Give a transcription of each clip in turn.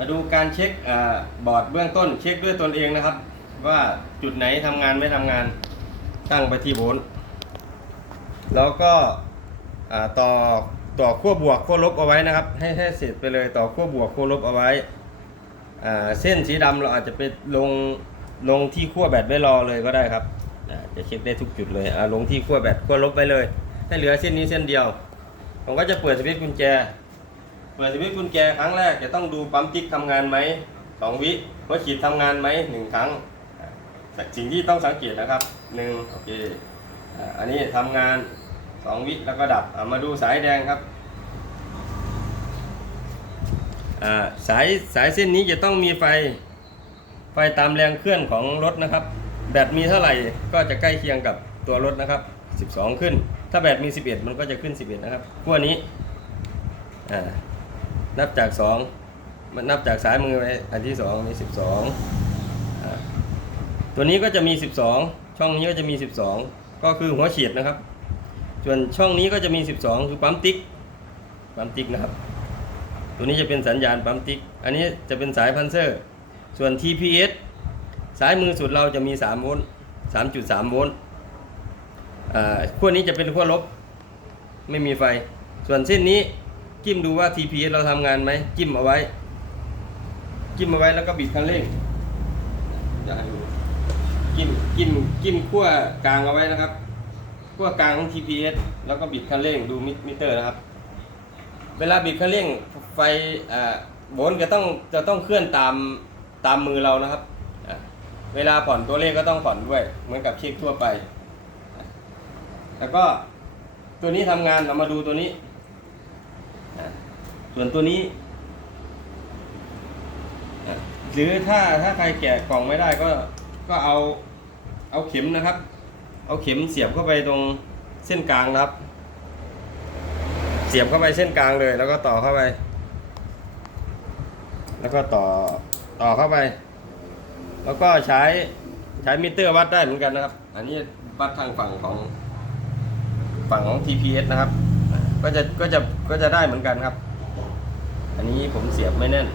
มาดูการเช็คอบอร์ดเบื้องต้นเช็คด้วยตนเองนะครับ ว่าจุดไหนทำงานไม่ทำงานตั้งไปที่โวลต์แล้วก็ต่อต่อขั้วบวกขั้วลบเอาไว้นะครับ ให้ให้เสร็จไปเลยต่อขั้วบวกขั้วลบเอาไว้เส้นสีดำเราอาจจะไปลงลงที่ขั้วแบตไว้รอเลยก็ได้ครับจะเช็คได้ทุกจุดเลยลงที่ขั้วแบตขั้วลบไปเลย ให้เหลือเส้นนี้เส้นเดียว ผมก็จะเปิดสวิตช์กุญแจ เปิดสวิตช์กุญแจครั้งแรกจะต้องดูปั๊มติ๊กทำงานไหมสองวิหัวฉีดทำงานไหมหนึ่งครั้งอ่สิ่งที่ต้องสังเกตนะครับหนึ่งโอเคอันนี้ทำงานสองวิแล้วก็ดับอ่ามาดูสายแดงครับสายสายเส้นนี้จะต้องมีไฟไฟตามแรงเคลื่อนของรถนะครับ แบตมีเท่าไหร่ก็จะใกล้เคียงกับตัวรถนะครับ 12 ขึ้น ถ้าแบตมี 11 มันก็จะขึ้น 11 นะครับขั้วนี้อ่า นับจากสองมันนับจากซ้ายมือไปอันที่สองมีสิบสองตัวนี้ก็จะมีสิบสองช่องนี้ก็จะมีสิบสองก็คือหัวเฉียดนะครับ ส่วนช่องนี้ก็จะมีสิบสองคือปั๊มติ๊กปั๊มติ๊กนะครับ ตัวนี้จะเป็นสัญญาณปั๊มติ๊ก อันนี้จะเป็นสายพันเซอร์ ส่วน TPS ซ้ายมือสุดเราจะมี3โวลต์3.3โวลต์ขั้วนี้จะเป็นขั้วลบ ไม่มีไฟ ส่วนเส้นนี้ จิ้มดูว่า TPS เราทำงานไหมจิ้มเอาไว้ จิ้มเอาไว้แล้วก็บิดคันเร่งจะให้ดูจิ้มจิ้มจิ้มขั้วกลางเอาไว้นะครับขั้วกลางของ TPS แล้วก็บิดคันเร่งดูมิมเตอร์นะครับ เวลาบิดคันเร่งไฟอ่าโวลต์จะต้องจะต้องเคลื่อนตามตามมือเรานะครับ เวลาผ่อนตัวเลขก็ต้องผ่อนด้วย เหมือนกับเช็คทั่วไป แล้วก็ตัวนี้ทำงานเรามาดูตัวนี้ ส่วนตัวนี้ หรือถ้าถ้าใครแกะกล่องไม่ได้ก็ก็เอาเอาเข็มนะครับ เอาเข็มเสียบเข้าไปตรงเส้นกลางนะครับ เสียบเข้าไปเส้นกลางเลย แล้วก็ต่อเข้าไป แล้วก็ต่อต่อเข้าไป แล้วก็ใช้ใช้มิเตอร์วัดได้เหมือนกันนะครับ อันนี้วัดทางฝั่งของฝั่งของ TPS นะครับ ก็จะก็จะก็จะได้เหมือนกันครับ อันนี้ผมเสียบไม่แน่น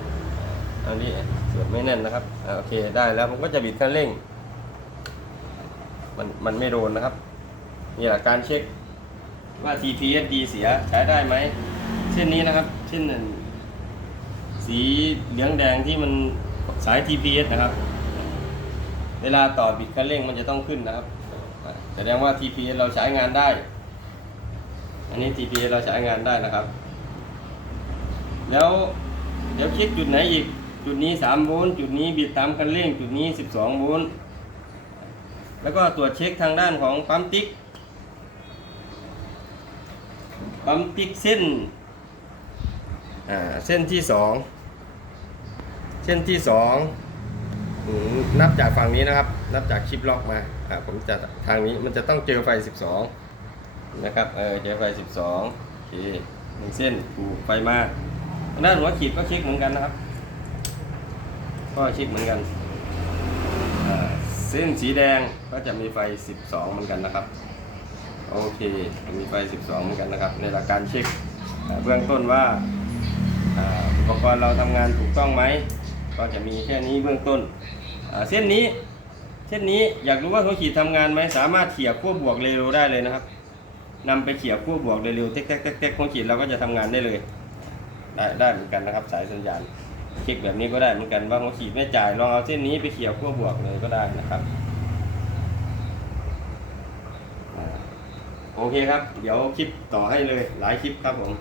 อันนี้เสียบไม่แน่นนะครับอโอเคได้แล้วผมก็จะบิดคันเร่ง มันมันไม่โดนนะครับ นี่แหละการเช็คว่า TPS ดีเสียใช้ได้ไหมเส้นนี้นะครับเส้นสีเหลืองแดงที่มันสาย TPS นะครับ เวลาต่อบิดคันเร่งมันจะต้องขึ้นนะครับแสดงว่า TPS เราใช้งานได้ อันนี้ TPS เราใช้งานได้นะครับ แล้วเดี๋ยวเช็คจุดไหนอีก จุดนี้ 3 โวลต์ จุดนี้บิดตามคันเร่ง จุดนี้ 12 โวลต์ แล้วก็ตรวจเช็คทางด้านของปั๊มติ๊ก ปั๊มติ๊กเส้น อ่า เส้นที่ 2 เส้นที่2อืมนับจากฝั่งนี้นะครับ นับจากชิปล็อกมาอ่าผมจะทางนี้มันจะต้องเจอไฟ 12 นะครับ เออเจอไฟ 12โอเคหนึ่งเส้นถูกไฟมาทางด้าหัวขีดก็เช็คเหมือนกันนะครับ ก็เช็คเหมือนกัน เส้นสีแดงก็จะมีไฟ 12 เหมือนกันนะครับ โอเค มีไฟ 12 เหมือนกันนะครับ ในหลักการเช็คเบื้องต้นว่าอ่าอุปกรณ์เราทำงานถูกต้องไหม ก็จะมีแค่นี้เบื้องต้น เส้นนี้ เส้นนี้อยากรู้ว่าหัวขีดทำงานไหม สามารถเขี่ยขั้วบวกเร็วได้เลยนะครับ นำไปเขี่ยขั้วบวกเร็วๆเต๊กๆๆๆของขีดเราก็จะทำงานได้เลย ได้ได้เหมือนกันนะครับ สายสัญญาณคลิกแบบนี้ก็ได้เหมือนกันว่าหัวขีดไม่จ่ายลองเอาเส้นนี้ไปเขี่ยขั้วบวกเลยก็ได้นะครับโอเคครับ เดี๋ยวคลิปต่อให้เลยหลายคลิปครับผม